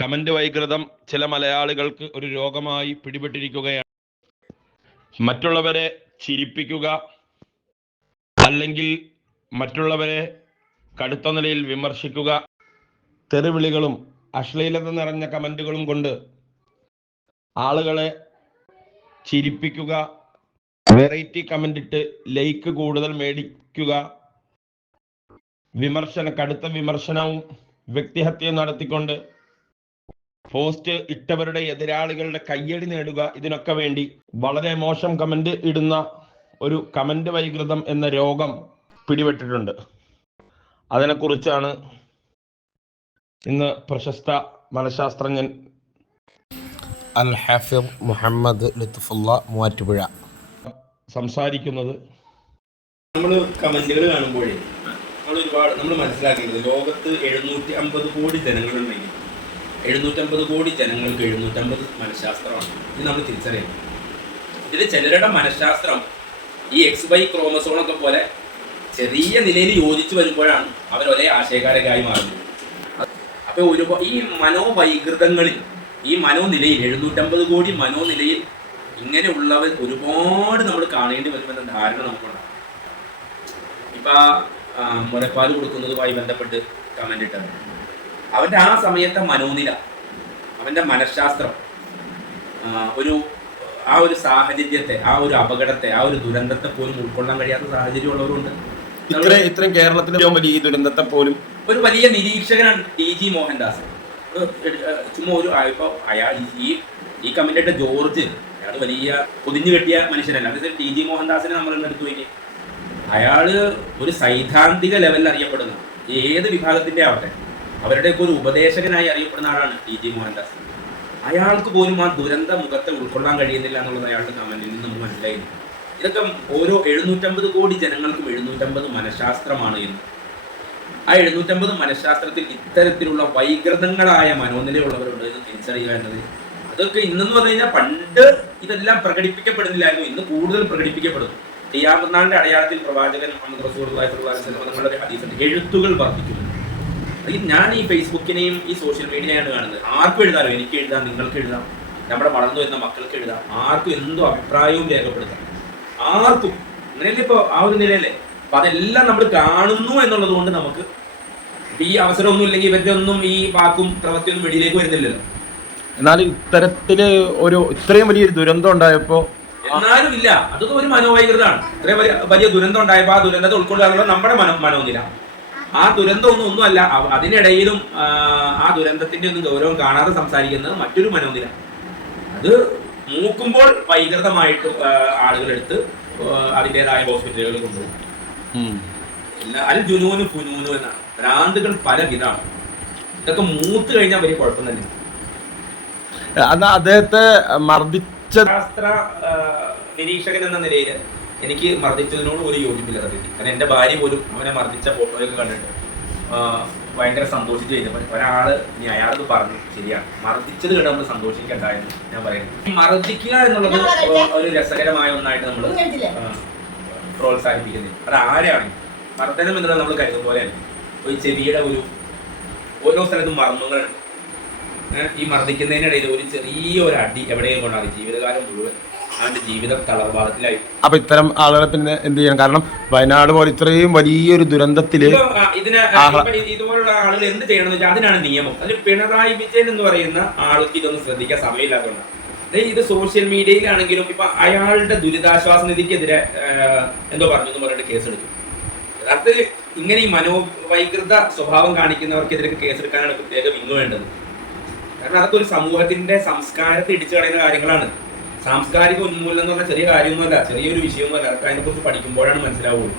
Comment വൈകൃതം ചില മലയാളികൾക്ക് ഒരു രോഗമായി പിടിപെട്ടിരിക്കുകയാണ്. മറ്റുള്ളവരെ ചിരിപ്പിക്കുക അല്ലെങ്കിൽ മറ്റുള്ളവരെ കടുത്ത നിലയിൽ വിമർശിക്കുക. തെറിവിളികളും അശ്ലീലത നിറഞ്ഞ കമന്റുകളും കൊണ്ട് ആളുകളെ ചിരിപ്പിക്കുക. വെറൈറ്റി കമന്റ് ഇട്ട് ലൈക്ക് കൂടുതൽ മേടിക്കുക. വിമർശന കടുത്ത വിമർശനവും വ്യക്തിഹത്യയും നടത്തിക്കൊണ്ട് പോസ്റ്റ് ഇട്ടവരുടെ എതിരാളികളുടെ കയ്യടി നേടുക ഇതിനൊക്കെ വേണ്ടി വളരെ മോശം കമന്റ് ഇടുന്ന ഒരു കമന്റ് വൈകൃതം എന്ന രോഗം പിടിപെട്ടിട്ടുണ്ട്. അതിനെക്കുറിച്ചാണ് ഇന്ന് പ്രശസ്ത മനഃശാസ്ത്രജ്ഞൻ അൽ ഹാഫിർ മുഹമ്മദ് ലുത്തുഫുള്ള മൂവാറ്റുപുഴ സംസാരിക്കുന്നത്. നമ്മൾ കമന്റുകൾ കാണുമ്പോഴേ നമ്മൾ ഒരുപാട് നമ്മൾ മനസ്സിലാക്കേണ്ടത് ലോകത്ത് എഴുന്നൂറ്റി അമ്പത് കോടി ജനങ്ങളുണ്ടെങ്കിൽ എഴുന്നൂറ്റമ്പത് കോടി ജനങ്ങൾക്ക് എഴുന്നൂറ്റമ്പത് മനഃശാസ്ത്രമാണ്. ഇത് നമ്മൾ തിരിച്ചറിയണം ഇതിൽ ചിലരുടെ മനഃശാസ്ത്രം ഈ എക്സ് വൈ ക്രോമസോണൊക്കെ പോലെ ചെറിയ നിലയിൽ യോജിച്ച് വരുമ്പോഴാണ് അവർ ഒരേ ആശയക്കാരൊക്കെയായി മാറുന്നത്. അപ്പോൾ ഒരുപാട് ഈ മനോവൈകൃതങ്ങളിൽ ഈ മനോനിലയിൽ എഴുന്നൂറ്റമ്പത് കോടി മനോനിലയിൽ ഇങ്ങനെയുള്ളവർ ഒരുപാട് നമ്മൾ കാണേണ്ടി വരുമെന്ന ധാരണ നമുക്കുണ്ടാകും ഇപ്പൊ മുലപ്പാൽ കൊടുക്കുന്നതുമായി ബന്ധപ്പെട്ട് കമന്റ് ഇട്ടത്. അവന്റെ ആ സമയത്തെ മനോനില അവന്റെ മനഃശാസ്ത്രം ഒരു ആ ഒരു സാഹചര്യത്തെ ആ ഒരു അപകടത്തെ ആ ഒരു ദുരന്തത്തെ പോലും ഉൾക്കൊള്ളാൻ കഴിയാത്ത സാഹചര്യം ഉള്ളവരുണ്ട് ഇത്രയും കേരളത്തിന് ഏറ്റവും വലിയ ഈ ദുരന്തത്തെ പോലും ഒരു വലിയ നിരീക്ഷകനാണ് ടി ജി മോഹൻദാസ്. ചുമ്മാ ഒരു ഇപ്പോൾ ഇപ്പൊ അയാൾ ഈ ഈ കമ്മിറ്റിയുടെ ജോർജ് അയാൾ വലിയ പൊതിഞ്ഞു കെട്ടിയ മനുഷ്യനല്ല. അതായത് ടി ജി മോഹൻദാസിനെ നമ്മൾ എടുത്തു നോക്കി അയാൾ ഒരു സൈദ്ധാന്തിക ലെവലിൽ അറിയപ്പെടുന്ന ഏത് വിഭാഗത്തിന്റെ ആവട്ടെ അവരുടെയൊക്കെ ഒരു ഉപദേശകനായി അറിയപ്പെടുന്ന ആളാണ് ടി ജി മോഹൻദാസ്. അയാൾക്ക് പോലും ആ ദുരന്ത മുഖത്തെ ഉൾക്കൊള്ളാൻ കഴിയുന്നില്ല എന്നുള്ളത് അയാളുടെ കമന്റിൽ നിന്ന് നമ്മൾ മനസ്സിലായിരുന്നു ഇതൊക്കെ ഓരോ എഴുന്നൂറ്റമ്പത് കോടി ജനങ്ങൾക്കും എഴുന്നൂറ്റമ്പത് മനഃശാസ്ത്രമാണ് എന്ന്. ആ എഴുന്നൂറ്റമ്പത് മനഃശാസ്ത്രത്തിൽ ഇത്തരത്തിലുള്ള വൈകൃതങ്ങളായ മനോനിലയുള്ളവരുണ്ട് എന്ന് തിരിച്ചറിയുക എന്നത്? അതൊക്കെ ഇന്നെന്ന് പറഞ്ഞു കഴിഞ്ഞാൽ പണ്ട് ഇതെല്ലാം പ്രകടിപ്പിക്കപ്പെടുന്നില്ലായിരുന്നു ഇന്ന് കൂടുതൽ പ്രകടിപ്പിക്കപ്പെടുന്നു ഖിയാമത്ത് അടയാളത്തിൽ പ്രവാചകൻ മുഹമ്മദ് വസല്ലം ഹദീസുണ്ട്. എഴുത്തുകൾ വർദ്ധിക്കുന്നു. ഈ ഞാൻ ഈ ഫേസ്ബുക്കിനെയും ഈ സോഷ്യൽ മീഡിയയാണ് കാണുന്നത്. ആർക്കും എഴുതാറോ എനിക്ക് എഴുതാം നിങ്ങൾക്ക് എഴുതാം നമ്മുടെ വളർന്നു വരുന്ന മക്കൾക്ക് എഴുതാം. ആർക്കും എന്തോ അഭിപ്രായവും രേഖപ്പെടുത്താം. ആർക്കും. അങ്ങനെയല്ലേ ഇപ്പോൾ ആ ഒരു നിലയല്ലേ? അപ്പം അതെല്ലാം നമ്മൾ കാണുന്നു എന്നുള്ളത് കൊണ്ട് നമുക്ക് ഈ അവസരമൊന്നും ഇല്ലെങ്കിൽ ഇവരുടെ ഒന്നും ഈ വാക്കും പ്രവൃത്തിയൊന്നും വെളിയിലേക്ക് വരുന്നില്ലല്ലോ. എന്നാൽ ഇത്തരത്തിൽ ഒരു ഇത്രയും വലിയൊരു ദുരന്തം ഉണ്ടായപ്പോ എന്നാലും ഇല്ല. അതൊക്കെ ഒരു മനോവൈകൃതമാണ്. ഇത്രയും വലിയ വലിയ ദുരന്തം ഉണ്ടായപ്പോൾ ആ ദുരന്തത്തെ ഉൾക്കൊള്ളുക നമ്മുടെ മനോ മനോനില. ആ ദുരന്തം ഒന്നും ഒന്നുമല്ല അതിനിടയിലും ആ, ദുരന്തത്തിന്റെ ഒന്നും ഗൗരവം കാണാതെ സംസാരിക്കുന്നത് മറ്റൊരു മനോനില. അത് മൂക്കുമ്പോൾ വൈകൃതമായിട്ട് ആളുകളെടുത്ത് അതിന്റെതായ ഹോസ്പിറ്റലുകൾ കൊണ്ടുപോകും. അൽ ജുനൂന് ഫുനൂനു എന്നാണ്. ഭ്രാന്തുകൾ പല വിധമാണ്. ഇതൊക്കെ മൂത്ത് കഴിഞ്ഞാൽ വലിയ കുഴപ്പം തന്നെ അദ്ദേഹത്തെ മർദ്ദിച്ച ശാസ്ത്ര നിരീക്ഷകൻ എന്ന നിലയിൽ എനിക്ക് മർദ്ദിച്ചതിനോട് ഒരു യോജിപ്പില്ല സത്യത്തിൽ. കാരണം എന്റെ ഭാര്യ പോലും അവനെ മർദ്ദിച്ച ഫോട്ടോയൊക്കെ കണ്ടിട്ട് ഭയങ്കര സന്തോഷിച്ചു കഴിഞ്ഞപ്പോൾ ഒരാൾ അയാൾക്ക് പറഞ്ഞു ശരിയാണ് മർദ്ദിച്ചത് കണ്ട് നമ്മൾ സന്തോഷിക്കേണ്ടായിരുന്നു ഞാൻ പറയുന്നത് മർദ്ദിക്കുക എന്നുള്ളത് ഒരു രസകരമായ ഒന്നായിട്ട് നമ്മൾ പ്രോത്സാഹിപ്പിക്കുന്നത് അത് ആരെയാണ് മർദ്ദനം എന്നുള്ളത് നമ്മൾ കരുതുന്ന പോലെയല്ല. ഒരു ചെവിയുടെ ഒരു ഓരോ സ്ഥലത്തും മർമ്മങ്ങളുണ്ട് ഏഹ് ഈ മർദ്ദിക്കുന്നതിനിടയിൽ ഒരു ചെറിയ ഒരു അടി എവിടെയും കൊണ്ടാണ്. ജീവിതകാലം മുഴുവൻ അവന്റെ ജീവിതം തളർവാദത്തിലായി അപ്പൊ ഇത്തരം ആളുകളെ പിന്നെ എന്ത് ചെയ്യണം? കാരണം വയനാട് പോലെ ഇത്രയും വലിയൊരു ദുരന്തത്തിൽ ഇതിന് ഇതുപോലുള്ള ആളുകൾ എന്ത് ചെയ്യണം വെച്ചാൽ അതിനാണ് നിയമം. അതിൽ പിണറായി വിജയൻ എന്ന് പറയുന്ന ആൾക്ക് ഇതൊന്നും ശ്രദ്ധിക്കാൻ സമയമില്ലാത്തതുകൊണ്ടാണ് ഇത് സോഷ്യൽ മീഡിയയിലാണെങ്കിലും ഇപ്പൊ അയാളുടെ ദുരിതാശ്വാസ നിധിക്കെതിരെ എന്തോ പറഞ്ഞു എന്ന് പറഞ്ഞിട്ട് കേസെടുക്കും യഥാർത്ഥത്തിൽ ഇങ്ങനെ ഈ മനോവൈകൃത സ്വഭാവം കാണിക്കുന്നവർക്കെതിരെ കേസെടുക്കാനാണ് പ്രത്യേകം ഇങ്ങ് വേണ്ടത്. കാരണം അതൊക്കെ ഒരു സമൂഹത്തിന്റെ സംസ്കാരത്തെ ഇടിച്ചു കളയുന്ന കാര്യങ്ങളാണ്. സാംസ്കാരിക ഉന്മൂലനം എന്ന് പറഞ്ഞാൽ ചെറിയ കാര്യമൊന്നുമല്ല ചെറിയൊരു വിഷയമൊന്നുമല്ല. അതിനെ അതിനെക്കുറിച്ച് പഠിക്കുമ്പോഴാണ് മനസ്സിലാവുള്ളൂ.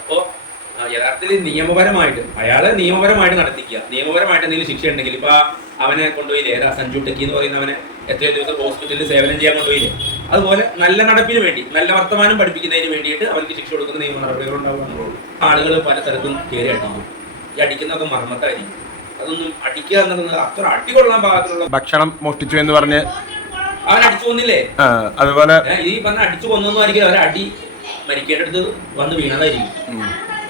അപ്പോൾ യഥാർത്ഥത്തിൽ നിയമപരമായിട്ട് അയാളെ നിയമപരമായിട്ട് നടത്തിക്കുക. നിയമപരമായിട്ട് എന്തെങ്കിലും ശിക്ഷ ഉണ്ടെങ്കിൽ ഇപ്പൊ അവനെ കൊണ്ടുപോയില്ലേ? ഏതാ സഞ്ജു ടെക്കി എന്ന് പറയുന്നവനെ എത്രയോ ദിവസം ഹോസ്പിറ്റലിൽ സേവനം ചെയ്യാൻ കൊണ്ടുപോയില്ലേ? അതുപോലെ നല്ല നടപ്പിന് വേണ്ടി നല്ല വർത്തമാനം പഠിപ്പിക്കുന്നതിന് വേണ്ടിയിട്ട് അവർക്ക് ശിക്ഷ കൊടുക്കുന്ന നിയമ നടപടികൾ ഉണ്ടാവുക ആളുകൾ പല കയറി അടിക്കും. ഈ അടിക്കുന്നതൊക്കെ മർമ്മത്തായിരിക്കും. അതൊന്നും അടിക്കുക എന്നുള്ളത് അത്ര അടികൊള്ളാൻ പാകത്തിലുള്ള ഭക്ഷണം മോഷ്ടിച്ചു എന്ന് പറഞ്ഞ് അവൻ അടിച്ചു കൊന്നില്ലേ അതുപോലെ ഈ പറഞ്ഞ അടിച്ചു ആയിരിക്കും അവരെ അടി മരിക്കേണ്ടടുത്ത് വന്ന് വീണതായിരിക്കും.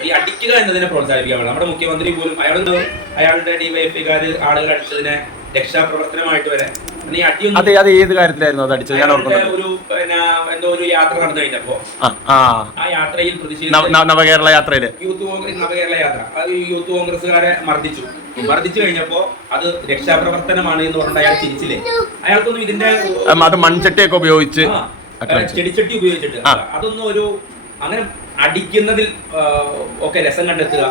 ഈ അടിക്കുക എന്നതിനെ പ്രോത്സാഹിപ്പിക്കാൻ പാടില്ല. നമ്മുടെ മുഖ്യമന്ത്രി പോലും അയാളുടെ അയാളുടെ ഡിവൈഎഫ്ഐക്കാര് ആളുകൾ അടിച്ചതിനെ രക്ഷാപ്രവർത്തനമായിട്ട് വരെ. അതെ അത് ഏത് കാര്യത്തിലായിരുന്നു അത് അടിച്ചത്? ഞാൻ ഓർക്കുന്നു ഒരു എന്തോ ഒരു യാത്ര നടന്നു കഴിഞ്ഞപ്പോ. ആ യാത്രയിൽ പ്രതിഷേധിച്ച് നവ- നവകേരള യാത്രയിൽ. യൂത്ത് കോൺഗ്രസ് നവകേരള യാത്ര. അത് യൂത്ത് കോൺഗ്രസ്സുകാരെ മർദ്ദിച്ചു. മർദ്ദിച്ചു കഴിഞ്ഞപ്പോ അത് രക്ഷാപ്രവർത്തനമാണ് എന്ന് പറഞ്ഞിട്ട് അയാൾ ചിരിച്ചില്ലേ? അയാൾക്കൊന്നും ഇതിന്റെ അത് മൺചട്ടിയൊക്കെ ഉപയോഗിച്ച് ചെടിച്ചട്ടി ഉപയോഗിച്ചിട്ട്. അതൊന്നും ഒരു അങ്ങനെ അടിക്കുന്നതിൽ ഒക്കെ രസം കണ്ടെത്തുക.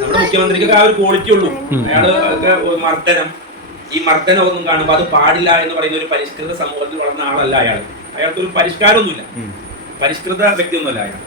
നമ്മുടെ മുഖ്യമന്ത്രിക്കൊക്കെ ആ ഒരു ക്വാളിറ്റി ഉള്ളൂ. അയാൾ ഒക്കെ മർദ്ദനം. ഈ മർദ്ദനം ഒന്നും കാണുമ്പോൾ അത് പാടില്ല എന്ന് പറയുന്ന ഒരു പരിഷ്കൃത സമൂഹത്തിൽ വളർന്ന ആളല്ല അയാൾ അയാൾക്ക് ഒരു പരിഷ്കാരമൊന്നുമില്ല പരിഷ്കൃത വ്യക്തിയൊന്നുമല്ല അയാൾ.